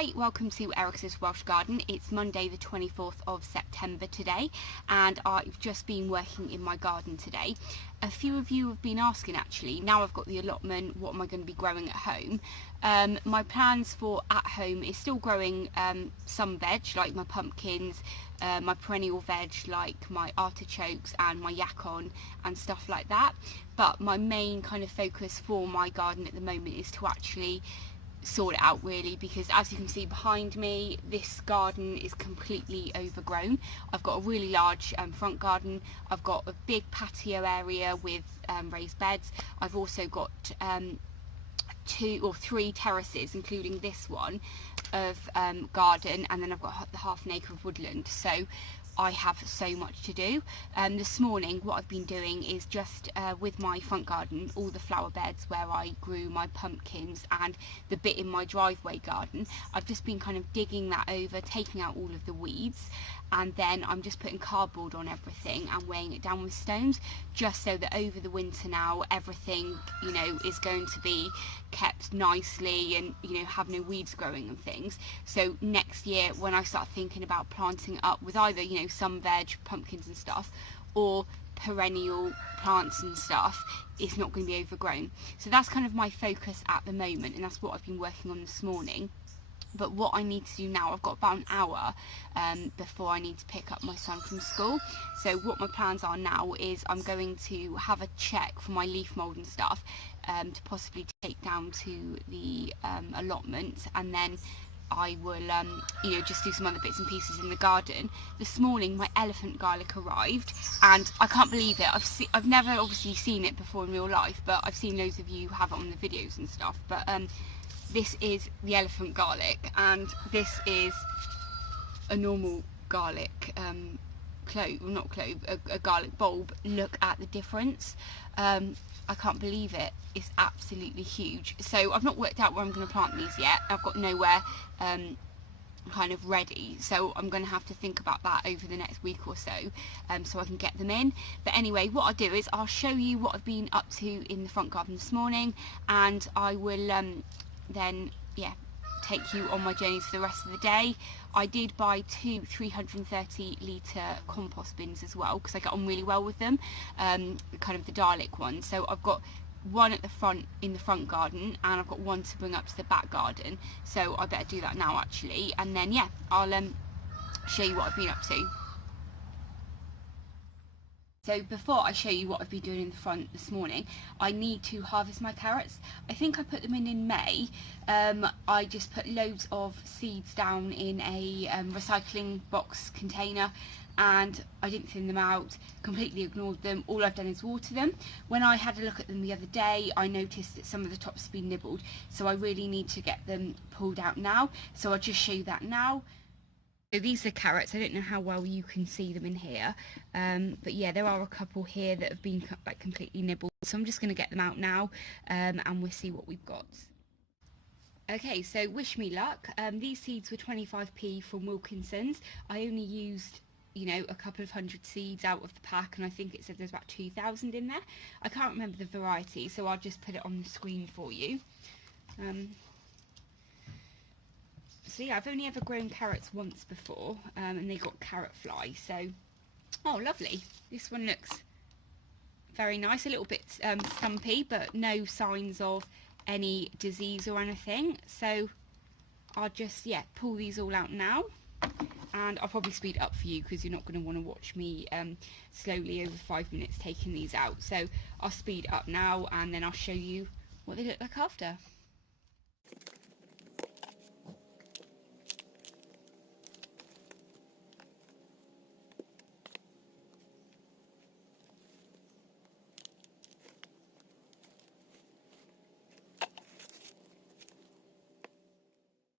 Hi, welcome to Eric's Welsh Garden. It's Monday the 24th of September today, and I've just been working in my garden today. A few of you have been asking actually, now I've got the allotment, what am I going to be growing at home? My plans for at home is still growing some veg like my pumpkins, my perennial veg like my artichokes and my yacon and stuff like that. But my main kind of focus for my garden at the moment is to actually sort it out really, because as you can see behind me, this garden is completely overgrown. I've got a really large front garden. I've got a big patio area with raised beds. I've also got 2 or 3 terraces, including this one, of garden, and then I've got the half an acre of woodland. So I have so much to do. This morning what I've been doing is just with my front garden, all the flower beds where I grew my pumpkins and the bit in my driveway garden, I've just been kind of digging that over, taking out all of the weeds, and then I'm just putting cardboard on everything and weighing it down with stones, just so that over the winter now everything, you know, is going to be kept nicely and, you know, have no weeds growing and things. So next year when I start thinking about planting up with either, you know, some veg, pumpkins and stuff, or perennial plants and stuff, it's not going to be overgrown. So that's kind of my focus at the moment, and that's what I've been working on this morning. But what I need to do now, I've got about an hour before I need to pick up my son from school. So what my plans are now is I'm going to have a check for my leaf mould and stuff to possibly take down to the allotment, and then I will you know, just do some other bits and pieces in the garden. This morning my elephant garlic arrived, and I can't believe it. I've never obviously seen it before in real life, but I've seen loads of you have it on the videos and stuff. But this is the elephant garlic, and this is a normal garlic clove, well, not clove, a garlic bulb. Look at the difference. I can't believe it. It's absolutely huge. So I've not worked out where I'm going to plant these yet. I've got nowhere kind of ready, so I'm going to have to think about that over the next week or so, so I can get them in. But anyway, what I'll do is I'll show you what I've been up to in the front garden this morning, and I will then take you on my journey for the rest of the day. I did buy 2 330 litre compost bins as well, because I get on really well with them, kind of the Dalek ones. So I've got one at the front in the front garden, and I've got one to bring up to the back garden, so I better do that now actually, and then I'll show you what I've been up to. So before I show you what I've been doing in the front this morning, I need to harvest my carrots. I think I put them in May. I just put loads of seeds down in a recycling box container, and I didn't thin them out, completely ignored them. All I've done is water them. When I had a look at them the other day, I noticed that some of the tops have been nibbled, so I really need to get them pulled out now. So I'll just show you that now. So these are carrots. I don't know how well you can see them in here, but yeah, there are a couple here that have been like completely nibbled, so I'm just going to get them out now, and we'll see what we've got. Okay, so wish me luck. These seeds were 25p from Wilkinson's. I only used, you know, a couple of hundred seeds out of the pack, and I think it said there's about 2,000 in there. I can't remember the variety, so I'll just put it on the screen for you. So yeah, I've only ever grown carrots once before, and they got carrot fly, so oh lovely. This one looks very nice, a little bit stumpy, but no signs of any disease or anything. So I'll just pull these all out now, and I'll probably speed it up for you because you're not going to want to watch me slowly over 5 minutes taking these out. So I'll speed up now, and then I'll show you what they look like after.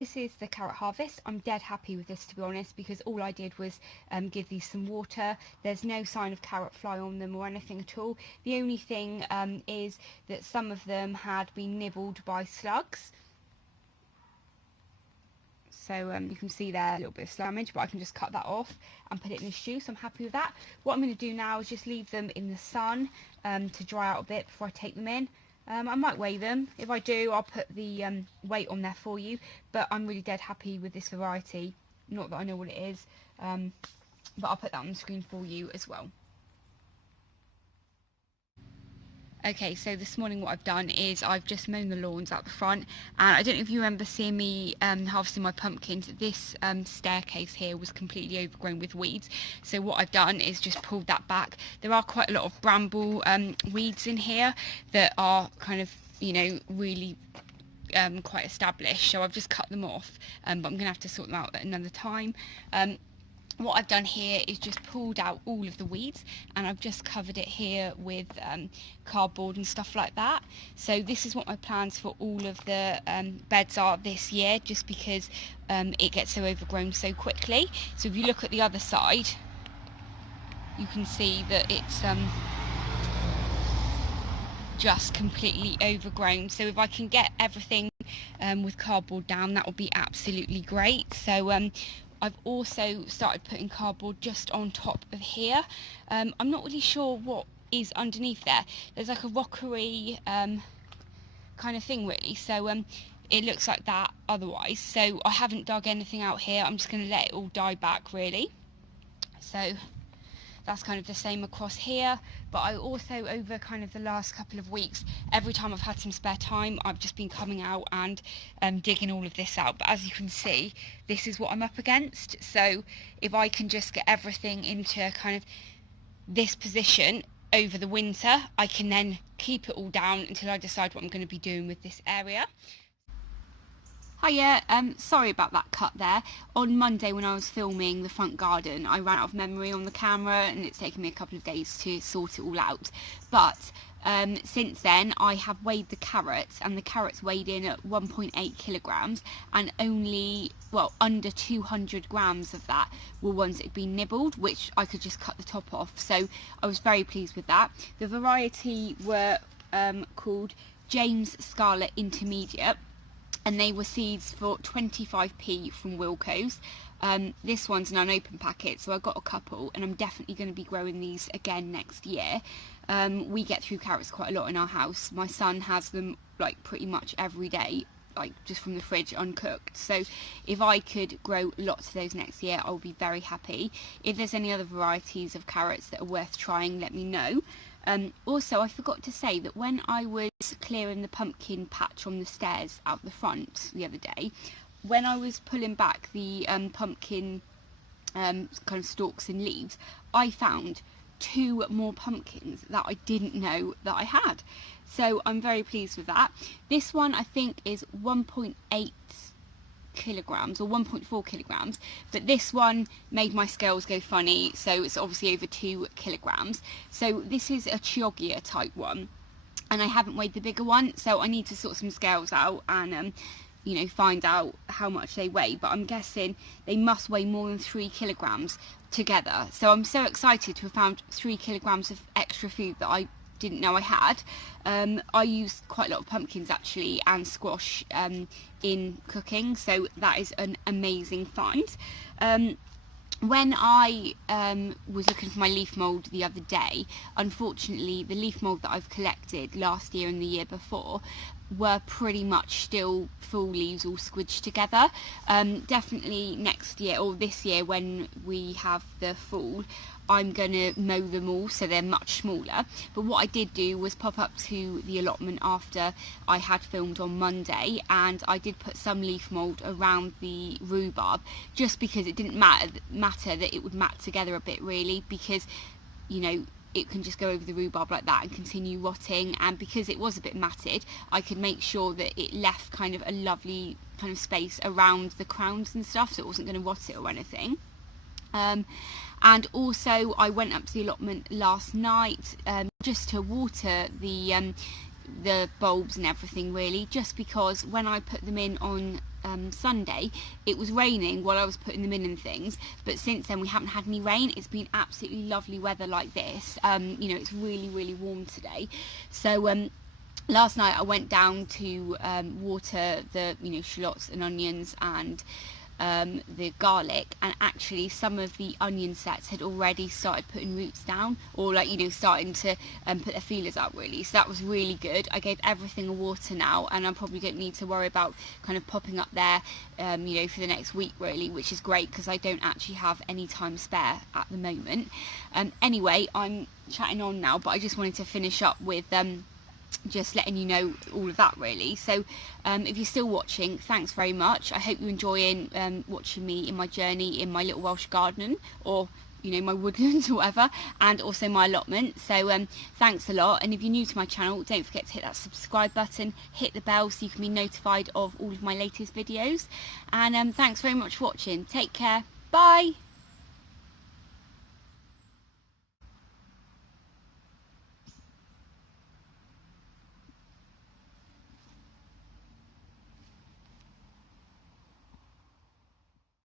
This is the carrot harvest. I'm dead happy with this, to be honest, because all I did was give these some water. There's no sign of carrot fly on them or anything at all. The only thing is that some of them had been nibbled by slugs. So you can see there a little bit of damage, but I can just cut that off and put it in a stew, so I'm happy with that. What I'm going to do now is just leave them in the sun to dry out a bit before I take them in. I might weigh them. If I do, I'll put the weight on there for you, but I'm really dead happy with this variety. Not that I know what it is, but I'll put that on the screen for you as well. Okay, so this morning what I've done is I've just mown the lawns out the front, and I don't know if you remember seeing me harvesting my pumpkins. This staircase here was completely overgrown with weeds, so what I've done is just pulled that back. There are quite a lot of bramble weeds in here that are kind of, you know, really quite established, so I've just cut them off, but I'm going to have to sort them out at another time. What I've done here is just pulled out all of the weeds, and I've just covered it here with cardboard and stuff like that. So this is what my plans for all of the beds are this year, just because it gets so overgrown so quickly. So if you look at the other side, you can see that it's just completely overgrown. So if I can get everything with cardboard down, that would be absolutely great. So I've also started putting cardboard just on top of here. I'm not really sure what is underneath there. There's like a rockery kind of thing really, so it looks like that otherwise. So I haven't dug anything out here. I'm just going to let it all die back really. So that's kind of the same across here. But I also, over kind of the last couple of weeks, every time I've had some spare time, I've just been coming out and digging all of this out. But as you can see, this is what I'm up against. So if I can just get everything into kind of this position over the winter, I can then keep it all down until I decide what I'm going to be doing with this area. Hiya, sorry about that cut there. On Monday when I was filming the front garden, I ran out of memory on the camera and it's taken me a couple of days to sort it all out. But since then I have weighed the carrots, and the carrots weighed in at 1.8 kilograms, and only, well, under 200 grams of that were ones that had been nibbled, which I could just cut the top off. So I was very pleased with that. The variety were called James Scarlet Intermediate, and they were seeds for 25p from Wilco's. This one's an unopened packet, so I got a couple, and I'm definitely going to be growing these again next year. We get through carrots quite a lot in our house. My son has them like pretty much every day, like just from the fridge uncooked. So if I could grow lots of those next year, I'll be very happy. If there's any other varieties of carrots that are worth trying, let me know. Also, I forgot to say that when I was clearing the pumpkin patch on the stairs out the front the other day, when I was pulling back the pumpkin kind of stalks and leaves, I found 2 more pumpkins that I didn't know that I had. So I'm very pleased with that. This one I think is 1.8 kilograms or 1.4 kilograms, but this one made my scales go funny, so it's obviously over 2 kilograms. So this is a Chioggia type one, and I haven't weighed the bigger one, so I need to sort some scales out and you know, find out how much they weigh, but I'm guessing they must weigh more than 3 kilograms together. So I'm so excited to have found 3 kilograms of extra food that I didn't know I had. I use quite a lot of pumpkins actually and squash in cooking, so that is an amazing find. When I was looking for my leaf mould the other day, unfortunately the leaf mould that I've collected last year and the year before were pretty much still full leaves all squidged together. Definitely next year or this year when we have the fall, I'm going to mow them all so they're much smaller. But what I did do was pop up to the allotment after I had filmed on Monday, and I did put some leaf mould around the rhubarb, just because it didn't matter that it would mat together a bit really, because, you know, it can just go over the rhubarb like that and continue rotting, and because it was a bit matted, I could make sure that it left kind of a lovely kind of space around the crowns and stuff, so it wasn't going to rot it or anything. And also I went up to the allotment last night just to water the bulbs and everything really, just because when I put them in on Sunday it was raining while I was putting them in and things, but since then we haven't had any rain. It's been absolutely lovely weather like this. You know, it's really warm today, so last night I went down to water the, you know, shallots and onions and the garlic, and actually some of the onion sets had already started putting roots down, or like, you know, starting to put their feelers out really. So that was really good. I gave everything a water now, and I probably don't need to worry about kind of popping up there you know, for the next week really, which is great because I don't actually have any time spare at the moment. Anyway, I'm chatting on now, but I just wanted to finish up with just letting you know all of that really. So if you're still watching, thanks very much. I hope you're enjoying watching me in my journey in my little Welsh garden, or you know, my woodlands or whatever, and also my allotment. So thanks a lot, and if you're new to my channel, don't forget to hit that subscribe button, hit the bell so you can be notified of all of my latest videos, and thanks very much for watching. Take care, bye.